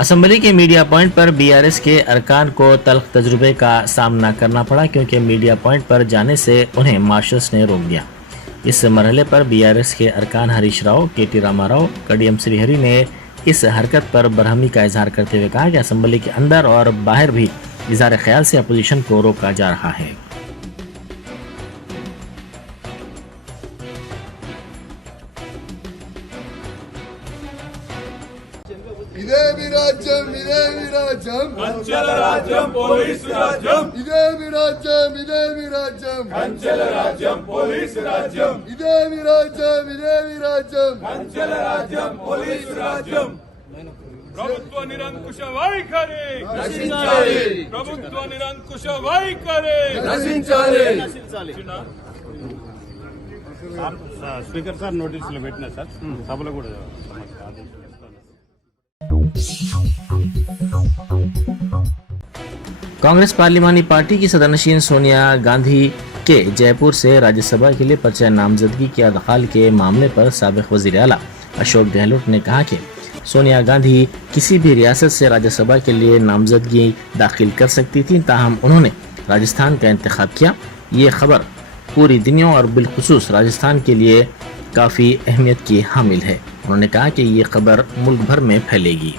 Assembly के media point पर BRS के अरकान को तल्ख तजुर्बे का सामना करना पड़ा क्योंकि मीडिया पॉइंट पर जाने से उन्हें मार्शल्स ने रोक दिया। इस मरहले पर बीआरएस के अरकान हरीश राव, केटी रामाराव, कडियम श्रीहरि ने इस हरकत पर बरहमी का इजहार करते हुए कहा कि असम्बली के अंदर और बाहर भी इजहार ख्याल से अपोजिशन को रोका जा रहा है। ఇదే విరాజ్యం ఇదే విరాజ్యం కంచెల రాజ్యం పోలీసు రాజ్యం ఇదే విరాజ్యం ఇదే విరాజ్యం కంచెల రాజ్యం పోలీసు రాజ్యం ఇదే విరాజ్యం ఇదే విరాజ్యం కంచెల రాజ్యం పోలీసు రాజ్యం ప్రభుత్వ నిరంకుశ వైఖరి నశించాలి ప్రభుత్వ నిరంకుశ వైఖరి నశించాలి స్పీకర్ సార్ నోటీసులు పెట్టినా సార్ సభలో కూడా कांग्रेस पार्लिमानी पार्टी की सदरनशीन सोनिया गांधी के जयपुर से राज्यसभा के लिए पर्चा नामजदगी के अदखाल के मामले पर साबिक वज़ीर आला अशोक गहलोत ने कहा कि सोनिया गांधी किसी भी रियासत से राज्यसभा के लिए नामजदगी दाखिल कर सकती थी, ताहम उन्होंने राजस्थान का इंतखाब किया। ये खबर पूरी दुनिया और बिलखुसूस राजस्थान के लिए काफ़ी अहमियत की हामिल है। उन्होंने कहा कि ये खबर मुल्क भर में फैलेगी।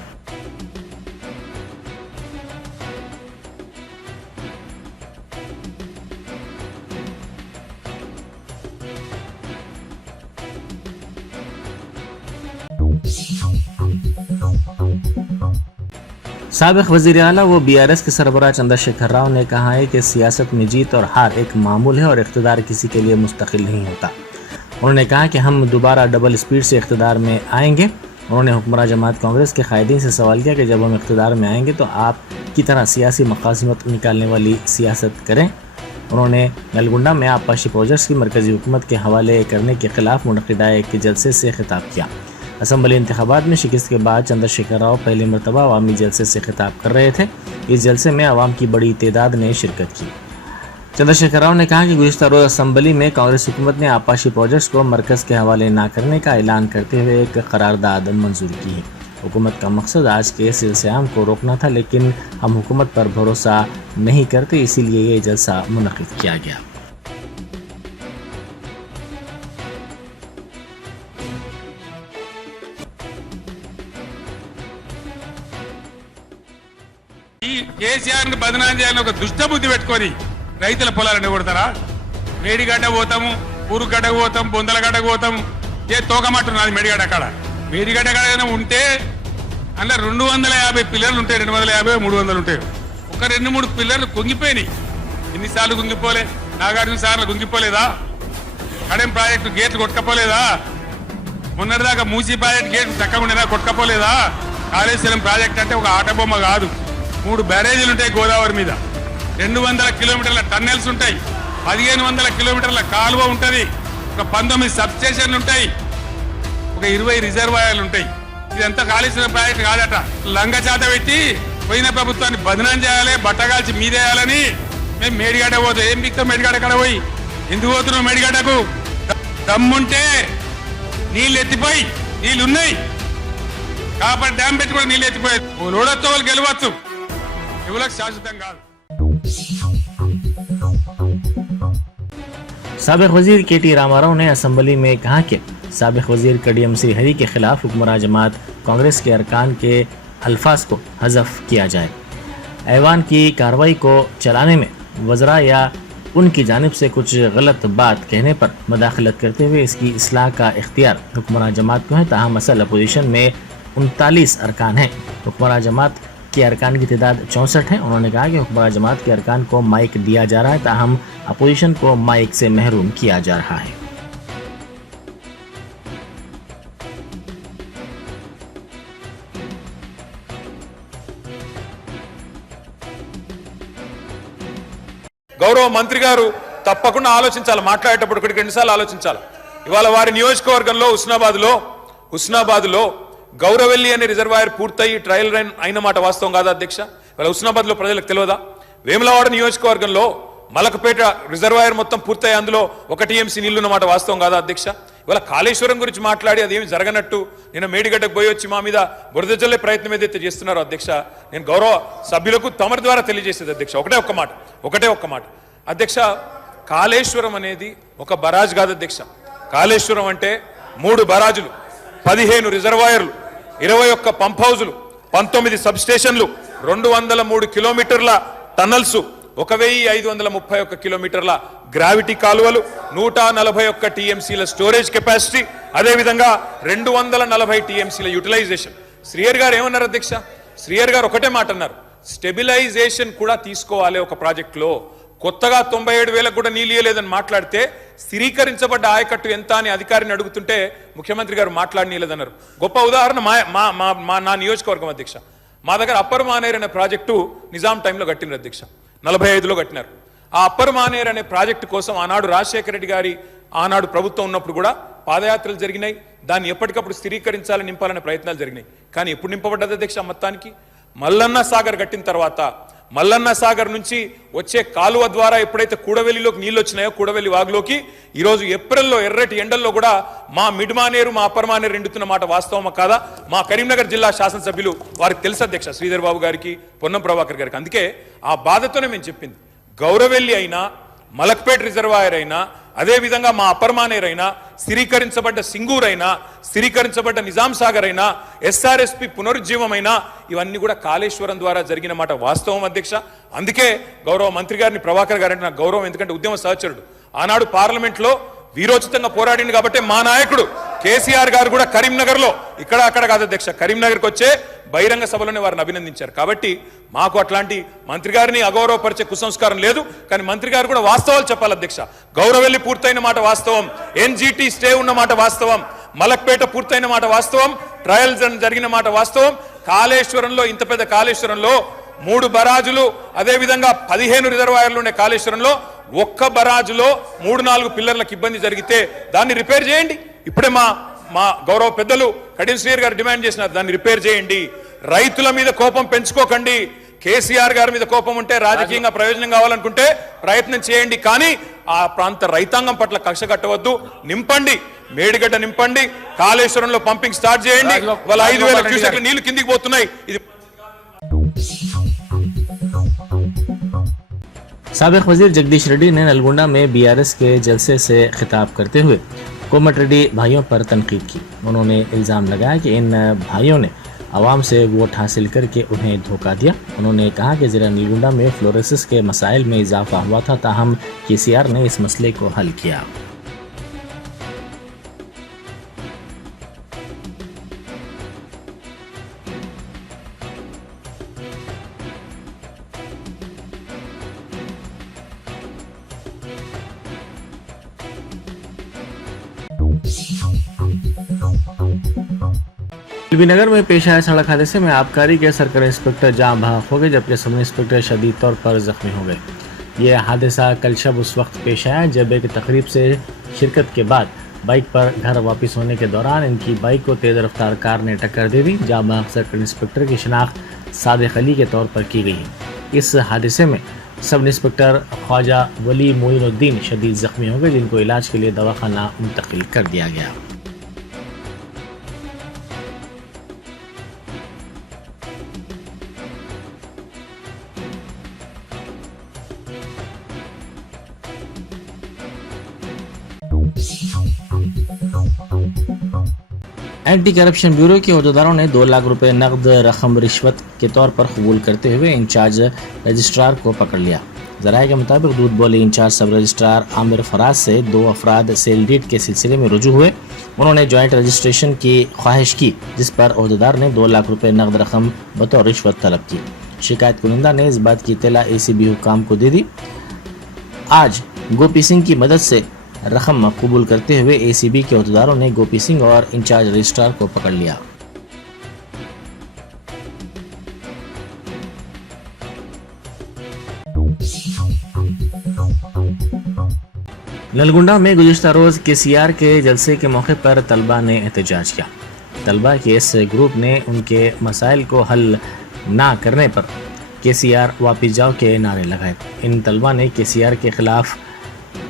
साबिक वज़ीर आला व बीआरएस के सरबराह चंद्रशेखर राव ने कहा है कि सियासत में जीत और हार एक मामूल है और इख्तिदार किसी के लिए मुस्तकिल नहीं होता। उन्होंने कहा कि हम दोबारा डबल स्पीड से इख्तिदार में आएंगे। उन्होंने हुक्मरान जमात कांग्रेस के कायदीन से सवाल किया कि जब हम इख्तिदार में आएंगे तो आप की तरह सियासी मकासमत निकालने वाली सियासत करें। उन्होंने नलगुंडा में आबपाशी प्रोजेक्ट्स की मरकजी हुकूमत के हवाले करने के खिलाफ मुनक़िदा एक जलसे से खिताब किया। असम्बली इंतखाबात में शिकस्त के बाद चंद्रशेखर राव पहली मरतबा अवामी जलसे से खिताब कर रहे थे। इस जलसे में अवाम की बड़ी तादाद ने शिरकत की। चंद्रशेखर राव ने कहा कि गुज़िश्ता रोज़ असम्बली में कांग्रेस हुकूमत ने आबपाशी प्रोजेक्ट्स को मरकज़ के हवाले न करने का ऐलान करते हुए एक करारदाद मंजूर की है। हुकूमत का मकसद आज के सिलसिलाम को रोकना था, लेकिन हम हुकूमत पर भरोसा नहीं करते, इसीलिए ये जलसा मुनक़िद किया गया। కేసీఆర్ ని బదనాం చేయాలని ఒక దుష్టబుద్ధి పెట్టుకొని రైతుల పొలాలను కొడతారా? మేడిగడ్డ పోతాము, ఊరుగడ్డకు పోతాం, బొందలగడ్డకు పోతాం, ఏ తోకమట్టు నాది మేడిగడ్డ కాడ. మేడిగడ్డ కాడ ఉంటే అందులో 250 పిల్లర్లు ఉంటాయి, 250 300 ఉంటాయి. ఒక 2-3 పిల్లర్లు కుంగిపోయినాయి. ఎన్నిసార్లు కుంగిపోలే? నాగార్జున సార్లు కుంగిపోలేదా? కడెం ప్రాజెక్టు గేట్లు కొట్టుకపోలేదా? మొన్నటిదాకా మూసీ ప్రాజెక్టు గేట్లు చక్కగా ఉండేదా? కొట్టుకపోలేదా? కాళేశ్వరం ప్రాజెక్ట్ అంటే ఒక ఆట బొమ్మ కాదు. 3 బ్యారేజీలు ఉంటాయి గోదావరి మీద, 200 కిలోమీటర్ల టన్నెల్స్ ఉంటాయి, 1500 కిలోమీటర్ల కాలువ ఉంటుంది, ఒక 19 సబ్ స్టేషన్లు ఉంటాయి, ఒక 20 రిజర్వాయర్లు ఉంటాయి. ఇదంతా కాళేశ్వరం ప్రాజెక్ట్ కాదట. లంగచాత పెట్టి పోయిన ప్రభుత్వాన్ని బదనాం చేయాలి, బట్టగాల్చి మీదేయాలని మేము మేడిగడ్డ పోతాం. ఏం బిక్తాం మేడిగడ్డ కాడ పోయి? ఎందుకు పోతున్నాం మేడిగడ్డకు? దమ్ముంటే నీళ్ళు ఎత్తిపోయి, నీళ్ళున్నాయి కాబట్టి డ్యామ్ పెట్టి కూడా నీళ్ళు ఎత్తిపోయాయి. లోడతో వాళ్ళు గెలవచ్చు, साबिक वज़ीर केटी रामाराव ने असम्बली में कहा कि साबिक वज़ीर कडियम श्रीहरि के खिलाफ हुक्मरान जमात कांग्रेस के अरकान के अल्फाज को हज़फ किया जाए। ऐवान की कार्रवाई को चलाने में वज़रा या उनकी जानिब से कुछ गलत बात कहने पर मदाखलत करते हुए इसकी इस्लाह का इख्तियार हुक्मरान जमात को है। ताहम असल अपोजिशन में 39 अरकान हैं। हुक्मरान जमात के अरकान की तादाद 64 है। उन्होंने कहा कि हुक्मरान जमात के अरकान को माइक दिया जा रहा है, ताहम अपोजिशन को माइक से महरूम किया जा रहा है। గౌరవ మంత్రి గారు తప్పకుండా ఆలోచించాలి, మాట్లాడేటప్పుడు ఒకటికి 2 సార్లు ఆలోచించాలి. ఇవాళ వారి నియోజకవర్గంలో హుస్నాబాద్లో గౌరవెల్లి అనే రిజర్వాయర్ పూర్తయి ట్రయల్ రన్ అయిన మాట వాస్తవం కాదా అధ్యక్ష? ఇవాళ హుస్నాబాద్లో ప్రజలకు తెలియదా? వేములవాడ నియోజకవర్గంలో మలకపేట రిజర్వాయర్ మొత్తం పూర్తయి అందులో 1 టీఎంసీ నీళ్లున్న మాట వాస్తవం కాదా అధ్యక్ష? ఇవాళ కాళేశ్వరం గురించి మాట్లాడి అదేమి జరగనట్టు నిన్న మేడిగడ్డకు పోయి వచ్చి మా మీద బురద జల్లే ప్రయత్నం ఏదైతే చేస్తున్నారో అధ్యక్ష, నేను గౌరవ సభ్యులకు తమరి ద్వారా తెలియజేసేది అధ్యక్ష ఒకటే ఒక్క మాట అధ్యక్ష, కాళేశ్వరం అనేది ఒక బరాజ్ కాదు అధ్యక్ష. కాళేశ్వరం అంటే 3 బరాజులు, 15 రిజర్వాయర్లు, 21 పంప్ హౌజులు, 19 సబ్ స్టేషన్లు, 203 కిలోమీటర్ల టన్నల్స్, 1531 కిలోమీటర్ల గ్రావిటీ కాలువలు, 141 టీఎంసీల స్టోరేజ్ కెపాసిటీ, అదేవిధంగా 240 టీఎంసీల యూటిలైజేషన్. శ్రీయర్ గారు ఏమన్నారు అధ్యక్ష? శ్రీయర్ గారు ఒకటే మాట అన్నారు, స్టెబిలైజేషన్ కూడా తీసుకోవాలి ఒక ప్రాజెక్టులో. కొత్తగా 97,000 కూడా నీళ్ళు ఇయ్యలేదని మాట్లాడితే స్థిరీకరించబడ్డ ఆయకట్టు ఎంత అని అధికారిని అడుగుతుంటే ముఖ్యమంత్రి గారు మాట్లాడనీయలేదన్నారు. గొప్ప ఉదాహరణ నా నియోజకవర్గం అధ్యక్ష. మా దగ్గర అప్పర్ మానేర్ అనే ప్రాజెక్టు నిజాం టైంలో కట్టినారు అధ్యక్ష, 45లో కట్టినారు. ఆ అప్పర్ మానేర్ అనే ప్రాజెక్టు కోసం ఆనాడు రాజశేఖర రెడ్డి గారి ఆనాడు ప్రభుత్వం ఉన్నప్పుడు కూడా పాదయాత్రలు జరిగినాయి. దాన్ని ఎప్పటికప్పుడు స్థిరీకరించాలని నింపాలనే ప్రయత్నాలు జరిగినాయి. కానీ ఎప్పుడు నింపబడ్డది అధ్యక్ష? మొత్తానికి మల్లన్న సాగర్ కట్టిన తర్వాత మల్లన్న సాగర్ నుంచి వచ్చే కాలువ ద్వారా ఎప్పుడైతే కూడవెల్లిలోకి నీళ్ళు వచ్చినాయో, కూడవెల్లి వాగులోకి ఈరోజు ఏప్రిల్లో ఎర్రటి ఎండల్లో కూడా మా మిడ్ మానేరు మా అప్పర్ మానేరు ఎండుతున్న మాట వాస్తవమా కాదా? మా కరీంనగర్ జిల్లా శాసనసభ్యులు వారికి తెలుసు అధ్యక్ష, శ్రీధర్ బాబు గారికి, పొన్నం ప్రభాకర్ గారికి. అందుకే ఆ బాధతోనే మేము చెప్పింది, గౌరవెల్లి అయినా, మలక్పేట్ రిజర్వాయర్ అయినా, అదేవిధంగా మా అప్పర్ మానేర్ అయినా, స్థిరీకరించబడ్డ సింగూర్ అయినా, స్థిరీకరించబడ్డ నిజాం సాగర్ అయినా, ఎస్ఆర్ఎస్పి పునరుజ్జీవమైనా, ఇవన్నీ కూడా కాళేశ్వరం ద్వారా జరిగిన మాట వాస్తవం అధ్యక్ష. అందుకే గౌరవ మంత్రి గారిని, ప్రభాకర్ గారంటే నాకు గౌరవం, ఎందుకంటే ఉద్యమ సహచరుడు. ఆనాడు పార్లమెంట్లో వీరోచితంగా పోరాడింది కాబట్టి మా నాయకుడు కేసీఆర్ గారు కూడా కరీంనగర్లో, ఇక్కడ అక్కడ కాదు అధ్యక్ష, కరీంనగర్కి వచ్చే బహిరంగ సభలోనే వారిని అభినందించారు. కాబట్టి మాకు అట్లాంటి మంత్రి గారిని అగౌరవపరిచే కుసంస్కారం లేదు. కానీ మంత్రి గారు కూడా వాస్తవాలు చెప్పాలి అధ్యక్ష. గౌరవెల్లి పూర్తయిన మాట వాస్తవం, ఎన్జిటి స్టే ఉన్న మాట వాస్తవం, మలక్పేట పూర్తయిన మాట వాస్తవం, ట్రయల్స్ జరిగిన మాట వాస్తవం. కాళేశ్వరంలో, ఇంత పెద్ద కాళేశ్వరంలో 3 బరాజులు, అదేవిధంగా 15 రిజర్వాయర్లు ఉండే కాళేశ్వరంలో ఒక్క బరాజులో 3-4 పిల్లర్లకు ఇబ్బంది జరిగితే దాన్ని రిపేర్ చేయండి. ఇప్పుడే మా గౌరవ పెద్దలు కడియం శ్రీయర్ గారు డిమాండ్ చేసినారు, దాన్ని రిపేర్ చేయండి. రైతుల మీద కోపం పెంచుకోకండి. కేసీఆర్ గారి మీద కోపం ఉంటే, రాజకీయంగా ప్రయోజనం కావాలనుకుంటే ప్రయత్నం చేయండి. కానీ ఆ ప్రాంత రైతాంగం పట్ల కక్ష కట్టవద్దు. నింపండి, మేడిగడ్డ నింపండి, కాళేశ్వరంలో పంపింగ్ స్టార్ట్ చేయండి. వాళ్ళ 5,000 క్యూసెక్ల నీళ్లు కిందికి పోతున్నాయి. ఇది साबिक वजीर जगदीश रेड्डी ने नलगुंडा में बीआरएस के जलसे से खिताब करते हुए कोमट रेड्डी भाइयों पर तनकीद की। उन्होंने इल्ज़ाम लगाया कि इन भाइयों ने आवाम से वोट हासिल करके उन्हें धोखा दिया। उन्होंने कहा कि ज़िला नलगुंडा में फ्लोरोसिस के मसाइल में इजाफा हुआ था, ताहम केसीआर ने इस मसले को हल किया। नगर में पेश आए सड़क हादसे में आबकारी के सरकारी इंस्पेक्टर जाँ बहक हो गए, जबकि सब इंस्पेक्टर शदीद तौर पर जख्मी हो गए। यह हादसा कल शब उस वक्त पेश आया जब एक तकरीब से शिरकत के बाद बाइक पर घर वापस होने के दौरान इनकी बाइक को तेज़ रफ्तार कार ने टक्कर दे दी। जाँ बहक सर्कल इंस्पेक्टर की शिनाख्त सादिक अली के तौर पर की गई है। इस हादसे में सब इंस्पेक्टर ख्वाजा वली मोइनुद्दीन शदीद जख्मी हो गए, जिनको इलाज के लिए दवाखाना मुंतकिल कर दिया गया। एंटी करप्शन ब्यूरो के अहदेदारों ने 2 लाख रुपए नकद रकम रिश्वत के तौर पर कबूल करते हुए इंचार्ज रजिस्ट्रार को पकड़ लिया। ज़राए के मुताबिक दूध बोली इंचार्ज सब रजिस्ट्रार आमिर फराज से 2 अफराद सेल डीड के सिलसिले में रुजू हुए। उन्होंने जॉइंट रजिस्ट्रेशन की ख्वाहिश की, जिस पर अहदेदार ने 2 लाख रुपए नकद रकम बतौर रिश्वत तलब की। शिकायत कुनिंदा ने इस बात की इत्तला ACB हुकाम को दे दी। आज गोपी सिंह की मदद से रकम कबूल करते हुए ACB के अहदेदारों ने गोपी सिंह और इंचार्ज रजिस्ट्रार को पकड़ लिया। नलगुंडा में गुज़िश्ता रोज़ KCR के जलसे के मौके पर तलबा ने एहतजाज किया। तलबा के इस ग्रुप ने उनके मसाइल को हल ना करने पर KCR वापस जाओ के नारे लगाए। इन तलबा ने KCR के खिलाफ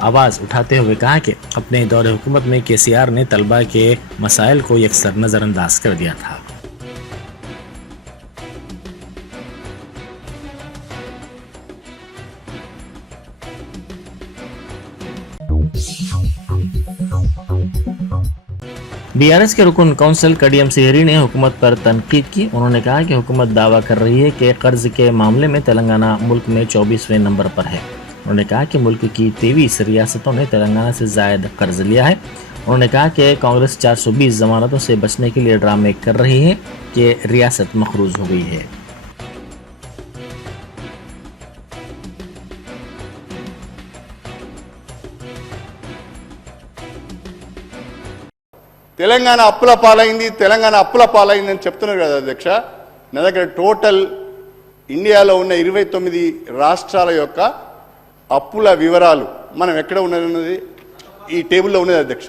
आवाज़ उठाते हुए कहा कि अपने दौरे हुकूमत में KCR ने तलबा के मसाइल को यकसर नज़रअंदाज कर दिया था। BRS के रुकन कौंसिल कडियम सिहरी ने हुकूमत पर तनकीद की। उन्होंने कहा कि हुकूमत दावा कर रही है कि कर्ज के मामले में तेलंगाना मुल्क में 24वें नंबर पर है। उन्होंने कहा कि मुल्क की 23 रियासतों ने तेलंगाना से ज़ायद कर्ज लिया है। उन्होंने कहा कि कांग्रेस 420 जमानतों से बचने के लिए ड्रामे कर रही है कि रियासत मखरूज हो गई है। తెలంగాణ అప్పుల పాలైందని చెప్తున్నారు కదా అధ్యక్ష. నా దగ్గర టోటల్ ఇండియాలో ఉన్న 29 రాష్ట్రాల యొక్క అప్పుల వివరాలు మనం ఎక్కడ ఉన్నది ఈ టేబుల్లో ఉన్నది అధ్యక్ష.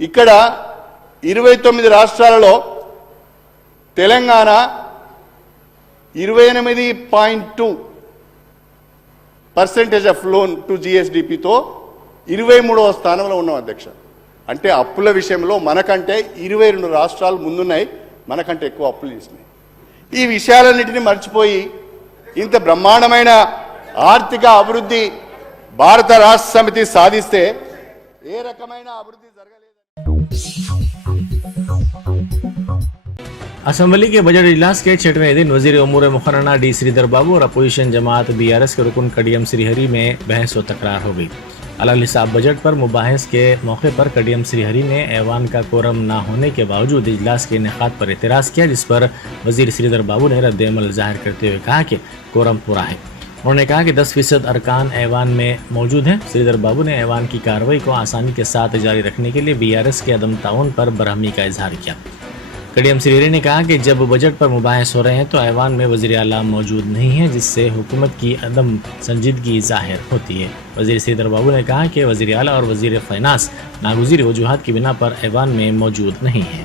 ఇక్కడ 29 రాష్ట్రాలలో తెలంగాణ 28.2% ఆఫ్ లోన్ టు GSDPతో 23వ స్థానంలో ఉన్నాం అధ్యక్ష. అంటే అప్పుల విషయంలో మనకంటే 22 రాష్ట్రాలు ముందున్నాయి, మనకంటే ఎక్కువ అప్పులు చేసినాయి. ఈ విషయాలన్నింటినీ మర్చిపోయి ఇంత బ్రహ్మాండమైన ఆర్థిక అభివృద్ధి భారత రాష్ట్ర సమితి సాధిస్తే ఏ రకమైన అభివృద్ధి జరగలేదు. असम्बली के बजट इजलास के 6वें दिन वजीर उमूर मुखर्रना डी श्रीधर बाबू और अपोजिशन जमात BRS के रुकन कडियम श्रीहरी में बहस व तकरार हो गई। अलग हिसाब बजट पर मुबाहिस के मौके पर कडियम श्रीहरी ने ऐवान का कोरम ना होने के बावजूद इजलास के इनेकाद पर एतराज़ किया, जिस पर वजीर श्रीधर बाबू ने रद्द-ए-अमल ज़ाहिर करते हुए कहा कि कोरम पूरा है। उन्होंने कहा कि 10% अरकान ऐवान में मौजूद हैं। श्रीधर बाबू ने ऐवान की कार्रवाई को आसानी के साथ जारी रखने के लिए BRS के अदम ताउन पर बरहमी का इजहार किया। कडियम श्रीहरी ने कहा कि जब बजट पर मुबाहिस हो रहे हैं तो ऐवान में वज़ीर आला मौजूद नहीं है, जिससे हुकूमत की अदम संजीदगी ज़ाहिर होती है। वज़ीर श्रीधर बाबू ने कहा कि वज़ीर आला और वज़ीर फ़ाइनांस नागुज़ीर वजूहात की बिना पर ऐवान में मौजूद नहीं है।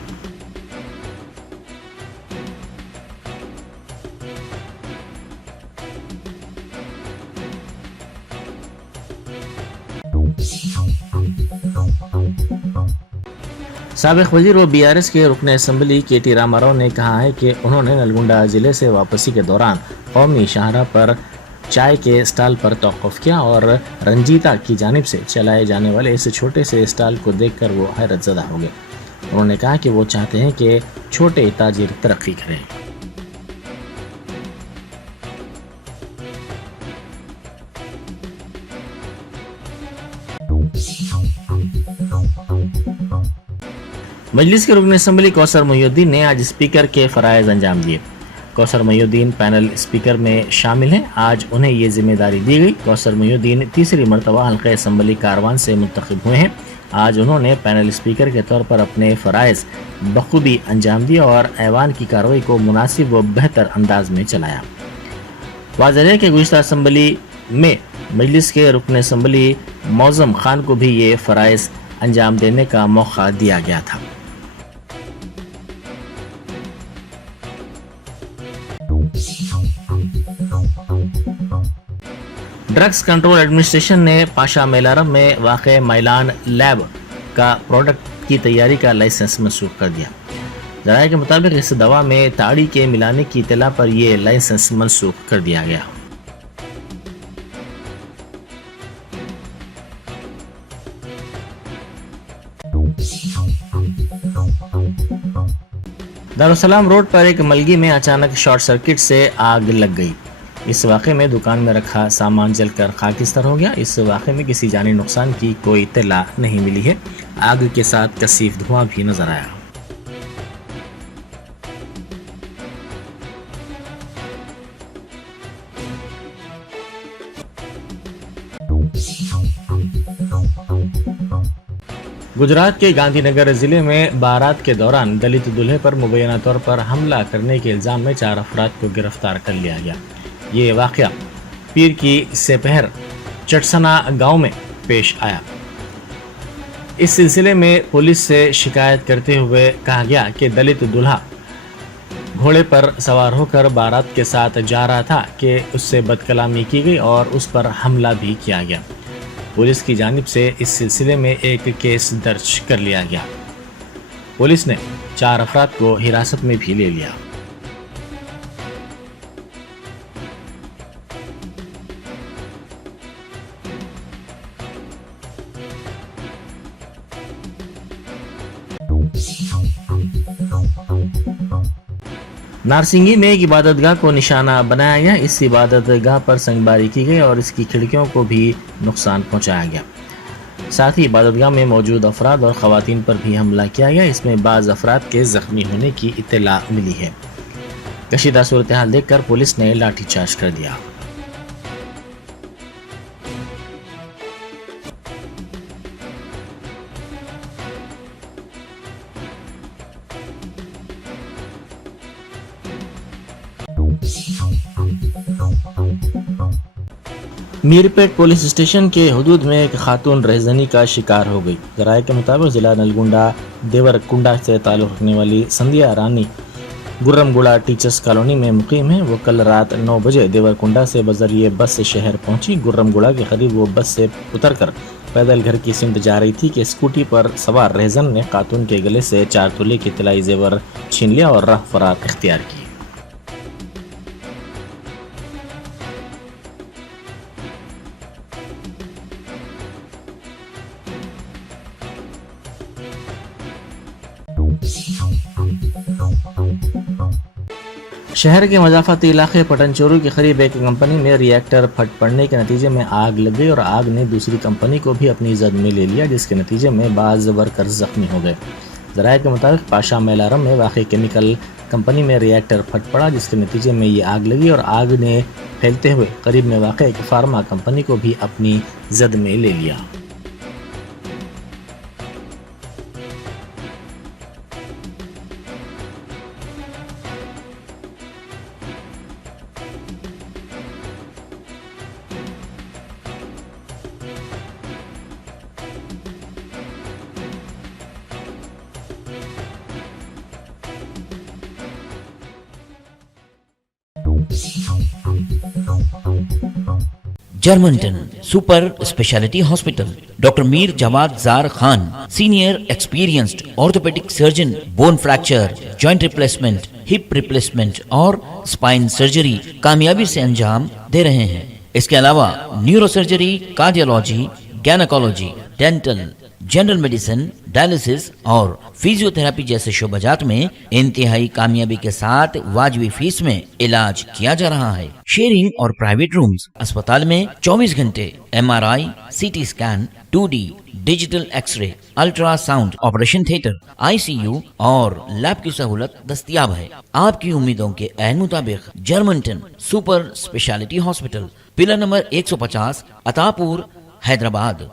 साबिक़ वज़ीर व BRS के रुकन असम्बली KT रामाराव ने कहा है कि उन्होंने नलगुंडा ज़िले से वापसी के दौरान कौमी शाहरा पर चाय के स्टॉल पर तौक़ुफ़ किया और रंजीता की जानिब से चलाए जाने वाले इस छोटे से स्टॉल को देखकर वो हैरत ज़दा हो गए। उन्होंने कहा कि वो चाहते हैं कि छोटे ताजिर तरक्की करें। मजलिस के रुकन असम्बली कौसर मोहिउद्दीन ने आज स्पीकर के फ़राइज़ अंजाम दिए। कौसर मोहिउद्दीन पैनल स्पीकर में शामिल हैं। आज उन्हें ये जिम्मेदारी दी गई। कौसर मोहिउद्दीन तीसरी मरतबा हल्क़े असम्बली कारवान से मुंतखब हुए हैं। आज उन्होंने पैनल स्पीकर के तौर पर अपने फ़राइज़ बखूबी अंजाम दिए और ऐवान की कार्रवाई को मुनासिब व बेहतर अंदाज में चलाया। वाज़ेह है कि गुज़िश्ता असम्बली में मजलिस के रुकन असम्बली मौज़म खान को भी ये फ़राइज़ अंजाम देने का मौका दिया गया था। ड्रग्स कंट्रोल एडमिनिस्ट्रेशन ने पाशा मेलारम में वाक़े मैलान लैब का प्रोडक्ट की तैयारी का लाइसेंस मंसूख कर दिया। ज़राए के मुताबिक इस दवा में ताड़ी के मिलाने की इत्तला पर यह लाइसेंस मंसूख कर दिया गया। दारुसलाम रोड पर एक मलगी में अचानक शॉर्ट सर्किट से आग लग गई। इस वाक़े में दुकान में रखा सामान जलकर खाकिस्तर हो गया। इस वाक़े में किसी जानी नुकसान की कोई इत्तला नहीं मिली है। आग के साथ कसीफ धुआं भी नजर आया। गुजरात के गांधीनगर जिले में बारात के दौरान दलित दूल्हे पर मुबैना तौर पर हमला करने के इल्ज़ाम में 4 अफराद को गिरफ्तार कर लिया गया। ये वाक़या पीर की सेपहर चटसना गांव में पेश आया। इस सिलसिले में पुलिस से शिकायत करते हुए कहा गया कि दलित दूल्हा घोड़े पर सवार होकर बारात के साथ जा रहा था कि उससे बदकलामी की गई और उस पर हमला भी किया गया। पुलिस की जानिब से इस सिलसिले में एक केस दर्ज कर लिया गया। पुलिस ने 4 अफराद को हिरासत में भी ले लिया। नारसिंगी में एक इबादतगाह को निशाना बनाया गया। इस इबादतगाह पर संगबारी की गई और इसकी खिड़कियों को भी नुकसान पहुंचाया गया। साथ ही इबादतगाह में मौजूद अफराद और ख़वातीन पर भी हमला किया गया। इसमें बाज़ अफराद के ज़ख्मी होने की इत्तला मिली है। कशीदा सूरत हाल देखकर पुलिस ने लाठीचार्ज कर दिया। मीरपेट पुलिस स्टेशन के हुदूद में एक खातून रहजनी का शिकार हो गई। ज़राए के मुताबिक ज़िला नलगुंडा देवरकुंडा से ताल्लुक़ रखने वाली संध्या रानी गुर्रमगुड़ा टीचर्स कॉलोनी में मुकीम है। वो कल रात 9 बजे देवरकुंडा से बजरिए बस से शहर पहुंची। गुर्रमगुड़ा के करीब वो बस से उतरकर पैदल घर की सिमत जा रही थी कि स्कूटी पर सवार रहजन ने खातून के गले से 4 तोले के तलाई जेवर छीन लिया और राह फरार इख्तियार की। शहर के मजाफती इलाके पटनचोरू के करीब एक कंपनी में रिएक्टर फट पड़ने के नतीजे में आग लग गई और आग ने दूसरी कंपनी को भी अपनी जद में ले लिया, जिसके नतीजे में बाज़ वर्कर्स जख्मी हो गए। ज़राए के मुताबिक पाशा मेलारम में वाक़ई केमिकल कंपनी में रिएक्टर फट पड़ा, जिसके नतीजे में ये आग लगी और आग ने फैलते हुए करीब में वाक़ एक फार्मा कंपनी को भी अपनी जद में ले लिया। जर्मनटन super speciality hospital, doctor Mir Jawad जार Khan, senior experienced orthopaedic surgeon, bone fracture, joint replacement, hip replacement और स्पाइन सर्जरी कामयाबी से अंजाम दे रहे हैं। इसके अलावा neuro surgery, cardiology, gynaecology, dental, general medicine, dialysis और फिजियोथेरेपी जैसे शोबाजात में इंतहाई कामयाबी के साथ वाजबी फीस में इलाज किया जा रहा है। शेयरिंग और प्राइवेट रूम्स, अस्पताल में 24 घंटे MRI, CT scan, 2D digital X-ray, ultrasound, operation theatre, ICU और लैब की सहूलत दस्तयाब है। आपकी उम्मीदों के ऐन मुताबिक Germanten super speciality hospital, pillar number 150, Attapur, Hyderabad.